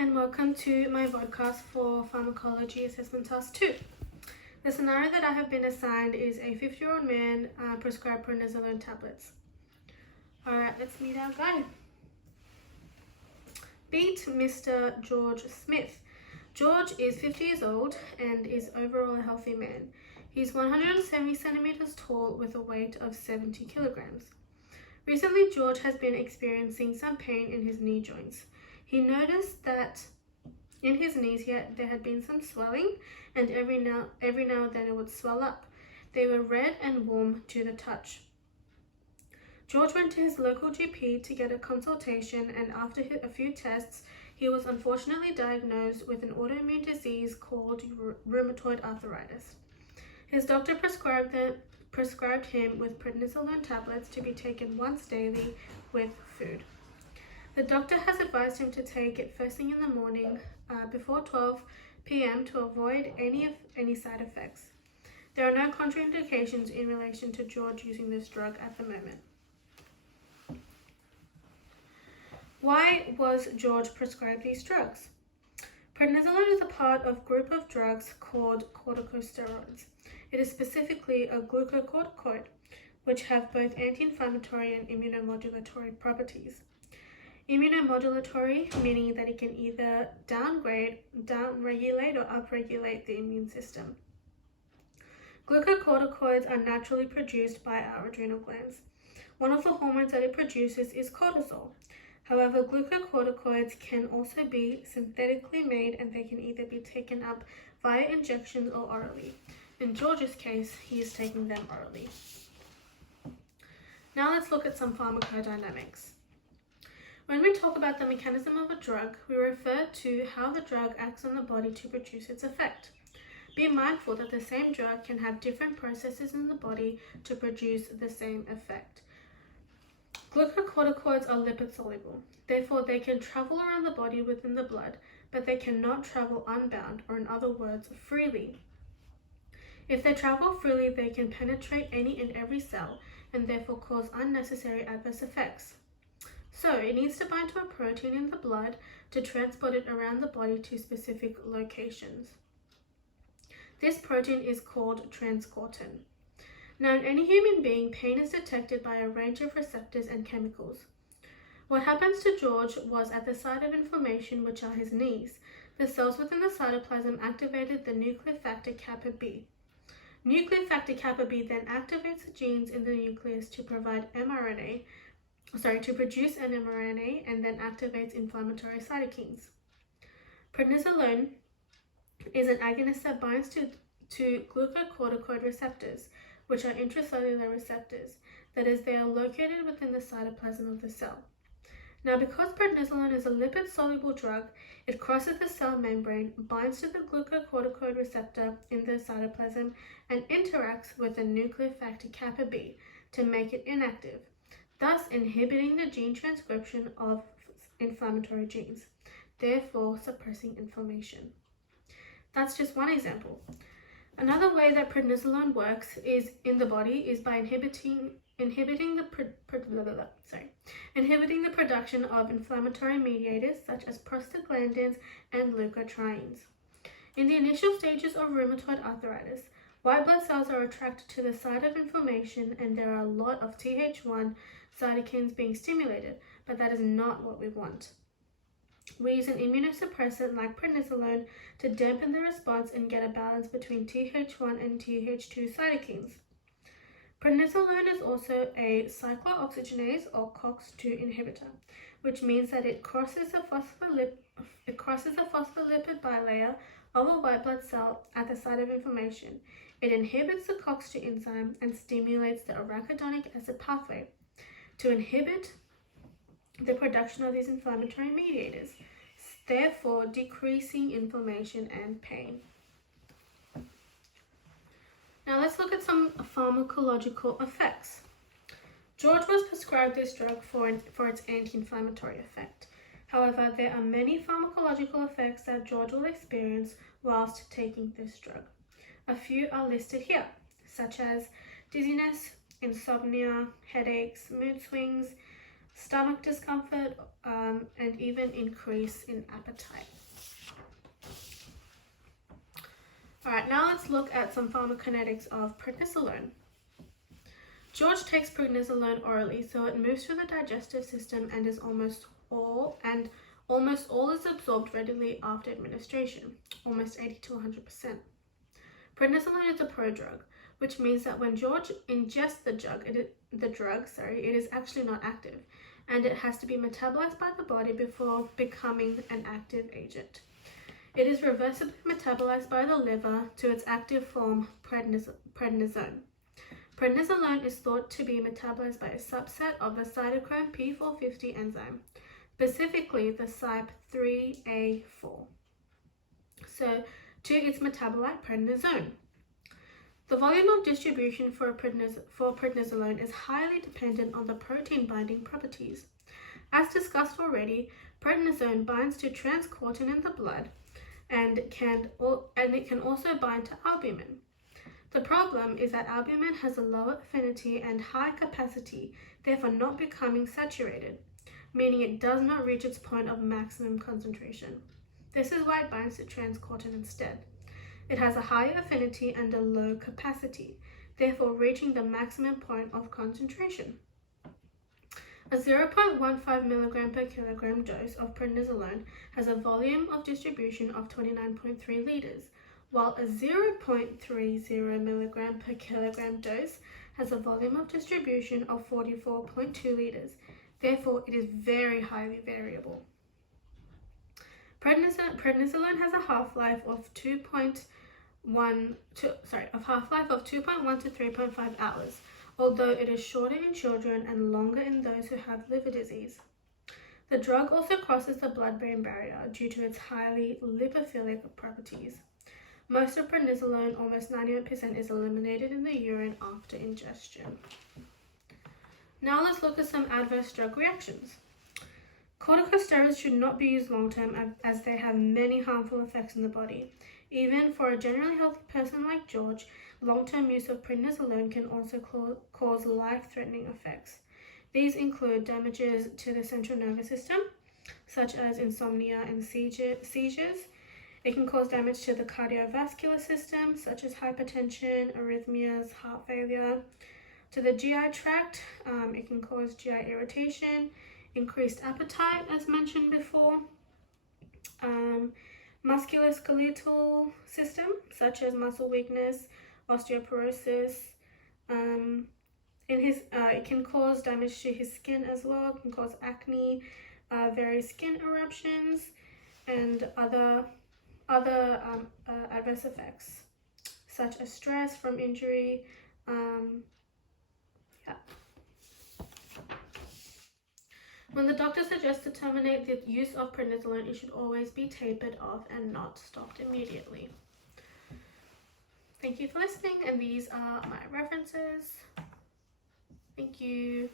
and welcome to my Vodcast for Pharmacology Assessment Task 2. The scenario that I have been assigned is a 50-year-old man prescribed prednisolone tablets. Alright, let's meet our guy. Beat Mr. George Smith. George is 50 years old and is overall a healthy man. He's 170 centimeters tall with a weight of 70 kilograms. Recently, George has been experiencing some pain in his knee joints. He noticed that in his knees there had been some swelling, and every now and then it would swell up. They were red and warm to the touch. George went to his local GP to get a consultation, and after a few tests, he was unfortunately diagnosed with an autoimmune disease called rheumatoid arthritis. His doctor prescribed him with prednisolone tablets to be taken once daily with food. The doctor has advised him to take it first thing in the morning before 12 p.m. to avoid any side effects. There are no contraindications in relation to George using this drug at the moment. Why was George prescribed these drugs? Prednisolone is a part of a group of drugs called corticosteroids. It is specifically a glucocorticoid, which have both anti-inflammatory and immunomodulatory properties. Immunomodulatory, meaning that it can either downregulate or upregulate the immune system. Glucocorticoids are naturally produced by our adrenal glands. One of the hormones that it produces is cortisol. However, glucocorticoids can also be synthetically made, and they can either be taken up via injections or orally. In George's case, he is taking them orally. Now let's look at some pharmacodynamics. When we talk about the mechanism of a drug, we refer to how the drug acts on the body to produce its effect. Be mindful that the same drug can have different processes in the body to produce the same effect. Glucocorticoids are lipid soluble, therefore they can travel around the body within the blood, but they cannot travel unbound, or in other words, freely. If they travel freely, they can penetrate any and every cell and therefore cause unnecessary adverse effects. So it needs to bind to a protein in the blood to transport it around the body to specific locations. This protein is called transportin. Now, in any human being, pain is detected by a range of receptors and chemicals. What happens to George was at the site of inflammation, which are his knees, the cells within the cytoplasm activated the nuclear factor kappa B. Nuclear factor kappa B then activates the genes in the nucleus to produce an mRNA, and then activates inflammatory cytokines. Prednisolone is an agonist that binds to glucocorticoid receptors, which are intracellular receptors. That is, they are located within the cytoplasm of the cell. Now, because prednisolone is a lipid-soluble drug, it crosses the cell membrane, binds to the glucocorticoid receptor in the cytoplasm, and interacts with the nuclear factor kappa B to make it inactive, thus inhibiting the gene transcription of inflammatory genes, therefore suppressing inflammation. That's just one example. Another way that prednisolone works is in the body is by inhibiting the production of inflammatory mediators such as prostaglandins and leukotrienes. In the initial stages of rheumatoid arthritis, white blood cells are attracted to the site of inflammation, and there are a lot of Th1 cytokines being stimulated, but that is not what we want. We use an immunosuppressant like prednisolone to dampen the response and get a balance between Th1 and Th2 cytokines. Prednisolone is also a cyclooxygenase or COX-2 inhibitor, which means that it crosses the phospholipid bilayer of a white blood cell at the site of inflammation. It inhibits the COX-2 enzyme and stimulates the arachidonic acid pathway to inhibit the production of these inflammatory mediators, therefore decreasing inflammation and pain. Now let's look at some pharmacological effects. George was prescribed this drug for its anti-inflammatory effect. However, there are many pharmacological effects that George will experience whilst taking this drug. A few are listed here, such as dizziness, insomnia, headaches, mood swings, stomach discomfort, and even increase in appetite. Alright, now let's look at some pharmacokinetics of prednisolone. George takes prednisolone orally, so it moves through the digestive system and almost all is absorbed readily after administration, almost 80 to 100%. Prednisolone is a prodrug, which means that when George ingests the drug, it is actually not active, and it has to be metabolized by the body before becoming an active agent. It is reversibly metabolized by the liver to its active form, prednisone. Prednisolone is thought to be metabolized by a subset of the cytochrome P450 enzyme, specifically the CYP3A4, to its metabolite prednisone. The volume of distribution for prednisolone is highly dependent on the protein binding properties. As discussed already, prednisone binds to transcortin in the blood, and it can also bind to albumin. The problem is that albumin has a lower affinity and high capacity, therefore not becoming saturated, meaning it does not reach its point of maximum concentration. This is why it binds to transcortin instead. It has a higher affinity and a low capacity, therefore reaching the maximum point of concentration. A 0.15 milligram per kilogram dose of prednisolone has a volume of distribution of 29.3 liters, while a 0.30 milligram per kilogram dose has a volume of distribution of 44.2 liters. Therefore, it is very highly variable. Prednisolone has a half-life of 2.1 to 3.5 hours, although it is shorter in children and longer in those who have liver disease. The drug also crosses the blood-brain barrier due to its highly lipophilic properties. Most of prednisolone, almost 98%, is eliminated in the urine after ingestion. Now let's look at some adverse drug reactions. Corticosteroids should not be used long-term as they have many harmful effects in the body. Even for a generally healthy person like George, long-term use of prednisolone can also cause life-threatening effects. These include damages to the central nervous system, such as insomnia and seizures. It can cause damage to the cardiovascular system, such as hypertension, arrhythmias, heart failure. To the GI tract, it can cause GI irritation, increased appetite, as mentioned before. Musculoskeletal system, such as muscle weakness, osteoporosis. It can cause damage to his skin as well. It can cause acne, various skin eruptions, and other adverse effects, such as stress from injury. When the doctor suggests to terminate the use of prednisolone, it should always be tapered off and not stopped immediately. Thank you for listening, and these are my references. Thank you.